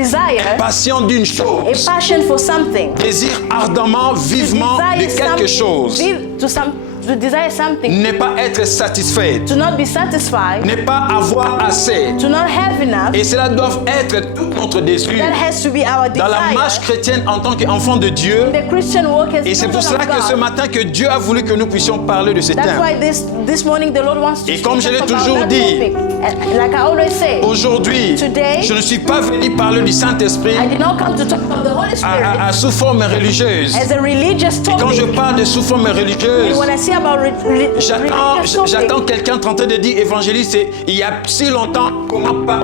desire, passion d'une a chose, passion for something, désir ardemment, vivement de quelque chose, to desire something, ne pas être satisfait, to not be satisfied, ne pas avoir assez. to not have enough. Et cela doit être tout notre désir That has to be our dans la marche desire. chrétienne en tant qu'enfant de Dieu. The Christian walk as Et c'est pour children cela of que ce God. matin que Dieu a voulu que nous puissions parler de ce That's thème. why this morning the Lord wants to Et comme je l'ai talk about toujours that dit, topic. And like I always say, Aujourd'hui, Today, je ne suis pas venu parler du Saint-Esprit I did not come to talk about the Holy Spirit sous forme religieuse. as a religious Et quand je topic. parle de sous forme religieuse, And when I say about religious j'attends topic, quelqu'un en train de dire évangéliste, c'est il y a si longtemps qu'on m'a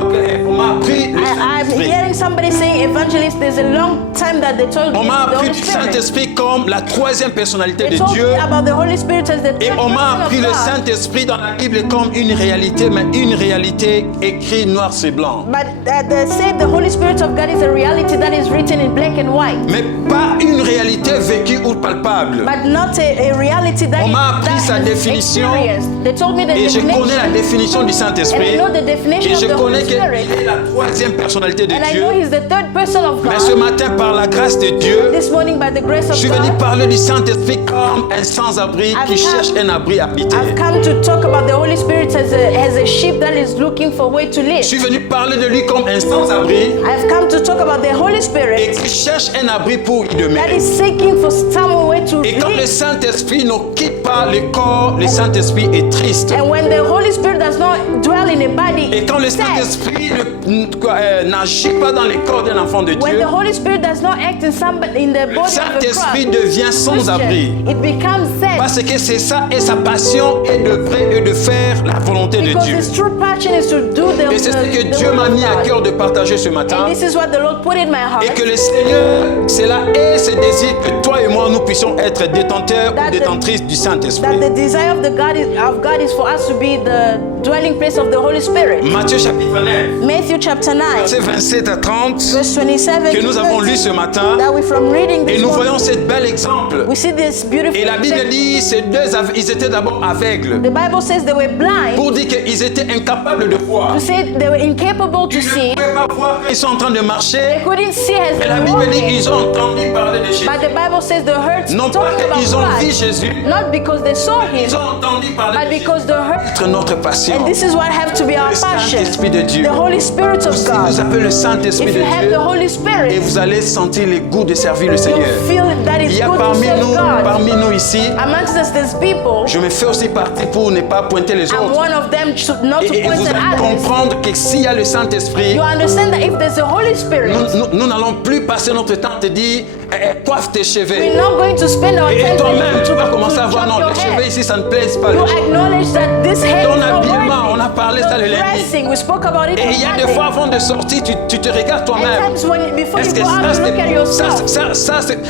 appris le I'm Saint-Esprit. hearing somebody saying evangelist. There's a long time that they told me On m'a the appris Holy du Spirit. Saint-Esprit comme la troisième personnalité They de told Dieu. me about the Holy Spirit as the Et third on m'a person appris of le God. Saint-Esprit dans la Bible comme une réalité, mais une réalité écrite noir sur blanc. But they say the Holy Spirit of God is a reality that is written in black and white, Mais pas une réalité vécue ou palpable. but not a reality that On m'a appris that sa is définition. experienced. They told me the Et je connais la definition, définition du and I Saint-Esprit. know the definition Et of je the connais Holy Spirit, qu'il est la troisième personnalité de and I Dieu. know He's the third person of Mais ce God. matin, par la grâce de Dieu, This morning, by the grace je of suis venu God, parler du Saint-Esprit comme un sans-abri qui cherche un abri habité. I've come to talk about the Holy Spirit as a sheep that is looking for where to Je live. suis venu parler de lui comme un sans-abri I've come to talk about the Holy et Spirit qui cherche un abri pour y that demeurer. is seeking for somewhere to Et quand le live. Saint-Esprit ne quitte pas le corps, le Saint-Esprit est triste. And when the Holy Spirit does not dwell in a body, Et quand le it's sad. Saint-Esprit n'agit pas dans le corps d'un enfant de When Dieu, the Holy Spirit does not act in the le body of Saint-Esprit a devient sans abri. Christian, it becomes sad. Parce que c'est ça et sa passion est de vrai et de faire la volonté de Because Dieu. his true passion is to do the Et c'est ce que the Dieu will m'a of mis à God. cœur de partager ce matin. And this is what the Lord put in my heart. Et que le Seigneur, cela est ce désir que toi et moi nous puissions être détenteurs ou détentrices du Saint-Esprit. That the desire of God is for us to be the dwelling place of the Holy Spirit. Matthieu chapitre 9, Matthew chapter 9, versets 27 à 30, verse 27 que to nous avons 30, lu ce matin. that we from reading Et this nous morning, voyons ce bel exemple. we see this beautiful Et la Bible example. dit, ils étaient d'abord aveugles. The Bible says they were blind. Pour dire qu'ils étaient incapables de voir. To say they were incapable to Ils ne see. pouvaient pas voir. Ils sont en train de They marcher. couldn't see as Et they la were Bible dit, walking. ils ont entendu parler de Jésus. But the Bible says they heard Non pas talking about qu'ils ont vu Christ, Jésus, not because they saw ils him, ont entendu parler but de Jésus. because they heard. Être notre passion. And this is what have to be our Le passion. Saint-Esprit de Dieu. The Holy Spirit of Si vous God. avez le Saint-Esprit If de you have the Dieu, Holy et Spirit, vous allez sentir le goût de servir le you'll Seigneur. feel that Il it's y a good to parmi serve God. nous ici, Amongst us, there's people. je me fais aussi partie pour ne pas pointer les I'm autres. one of them, not to Et point vous at allez others. comprendre que s'il y a le Saint-Esprit, You understand that if there's a Holy Spirit, nous n'allons plus passer notre temps à te dire coiffe tes cheveux. we're not going to spend our Et time toi-même, tu vas to commencer à voir, chop non, your les cheveux hair. ici, ça ne plaise pas. You acknowledge that this hair Ton is not habillement, on a worthy. parlé ça le The lundi. dressing, we spoke about it Et on il y a des Monday. fois avant de sortir, tu te regardes At toi-même. times before Est-ce you que go out and look at yourself,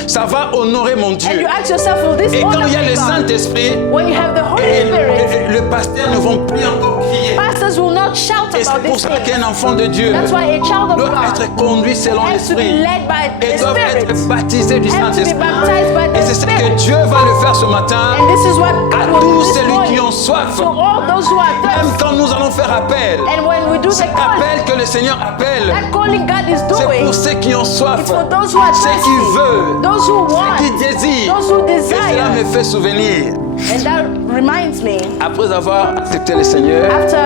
ça va honorer mon and Dieu? you ask yourself, will this Et honor quand il y a le God? Saint-Esprit, When you have the Holy et Spirit, le pasteur ne vont plus encore crier. pastors will not shout Et c'est about pour this ça thing. qu'un enfant de Dieu That's why a child of doit God être conduit selon has to be l'Esprit led by et the doit Spirit, être baptisé du has to be Saint-Esprit. baptized by Et the c'est ce que Spirit. Dieu va le faire ce matin And this is what à God will do tous this ceux qui morning. ont soif. To all those who are Même thirsty. quand nous allons faire appel, And when we do the cet calling, appel que le Seigneur appelle, that calling God is c'est doing, pour ceux qui ont soif, it's for those who are ceux thirsty, qui veulent, those who ceux want, qui désirent. those who Et cela me desire. fait souvenir, And that reminds me, après avoir accepté le Seigneur, after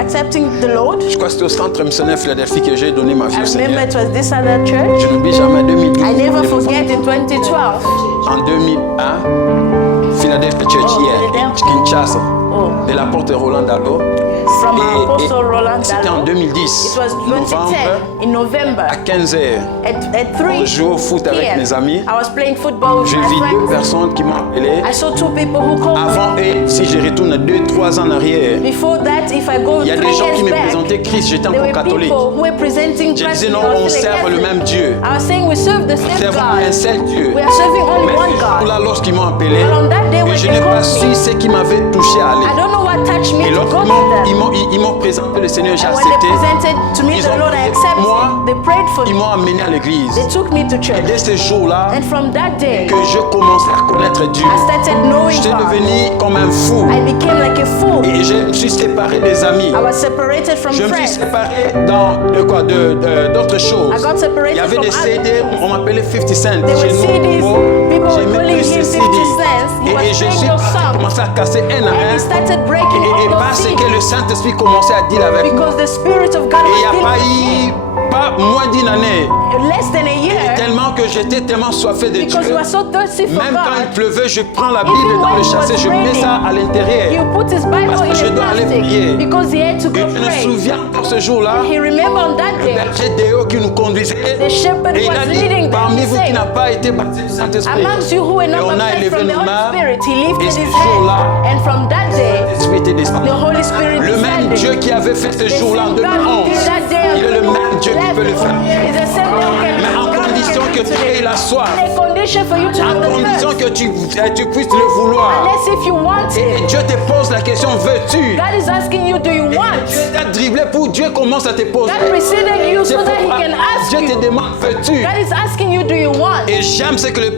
accepting the Lord, je crois que c'était au centre missionnaire Philadelphie que j'ai donné ma vie I au remember Seigneur. it was this other church. Je n'oublie jamais 2012. I never forget in 2012. En 2001, Philadelphia Church Oh, hier, Philadelphia. Kinshasa, Oh, de la porte Roland Dallo. from Apostle Roland C'était en Dallo. 2010, It was 2010 novembre, in November à 15h. at 3 On jouait au foot avec p.m. mes amis. I was playing football with J'ai my vu deux friends. personnes qui m'ont appelé. I saw two people who called me. Avant et si je retourne 2-3 ans en arrière, Before that, if I go il y a 3 des gens qui years me back, présentaient Christ, j'étais there encore were catholique. people who were presenting Je Christ. disais non, I was on still a sert le Catholic. même Dieu. I was saying we serve the same Servons God. un seul Dieu. We are serving only Mais one ce God. jour-là, lorsqu'ils m'ont appelé, But on that day when je they n'ai pas called su me, ce qui m'avait touché à aller. I don't know what touched me Et to go lorsqu'ils to m'ont ils m'ont présenté le Seigneur, j'ai And when they accepté. presented to me Ils the ont Lord, I prié accepted. pour moi. They prayed for Ils me. m'ont amené à l'église. They took me to Et church. dès ce jour-là, And from that day, que je commençais à connaître Dieu, I started knowing j'étais God. devenu comme un fou. I became like a fool. Et je me suis séparé des amis. I was separated from Je me suis friends. séparé d'autres choses. I got separated Il y avait from des other CD, things. on m'appelait 50 Cent. There were Chez nous, CDs, au people were j'aimais calling plus him ces 50 CD. cents. He was Et je playing suis those songs. commencé à casser un à And un. he started breaking Et all those parce CDs. que le Saint-Esprit commençait à dire avec moi. Because the Spirit of God Et il n'y was a pas dealing eu pas moins d'une année. less than a year. Tellement que j'étais tellement soifé de Because he Dieu. was so thirsty for Même quand il God. pleuvait, je prends la Bible Even dans when le it chassé, was je mets ça à He l'intérieur. put his Bible Parce que in je a dois aller plastic prier. because he had to Et go je me pray. souviens encore ce jour-là, He remembered on that le day, berger Déo qui nous conduisait. the shepherd Et il a was dit, leading them. parmi He vous qui said, n'a pas été baptisé du Saint-Esprit. amongst you who were Et not on a baptized élevé from the nos Holy mains. Spirit, he Et lifted ce his jour-là, hand. And from that day, l'Esprit était descendu. the Holy Spirit Le même descended. Dieu qui avait fait ce The jour-là en same God who 2011, did that day il est le même Dieu qui peut le faire. is the same God who can Mais en God who condition can que do tu today. aies la soif, In a condition for you to en have the condition thirst. que tu puisses le vouloir. Unless if you want Et it. Dieu te pose la question, veux-tu? God is asking you, do you want? Dieu t'a dribblé pour Dieu commence à te poser. God preceded you C'est so that he pourquoi can ask Dieu te you. demande, veux-tu? God is asking you, do you want? Et j'aime ce que le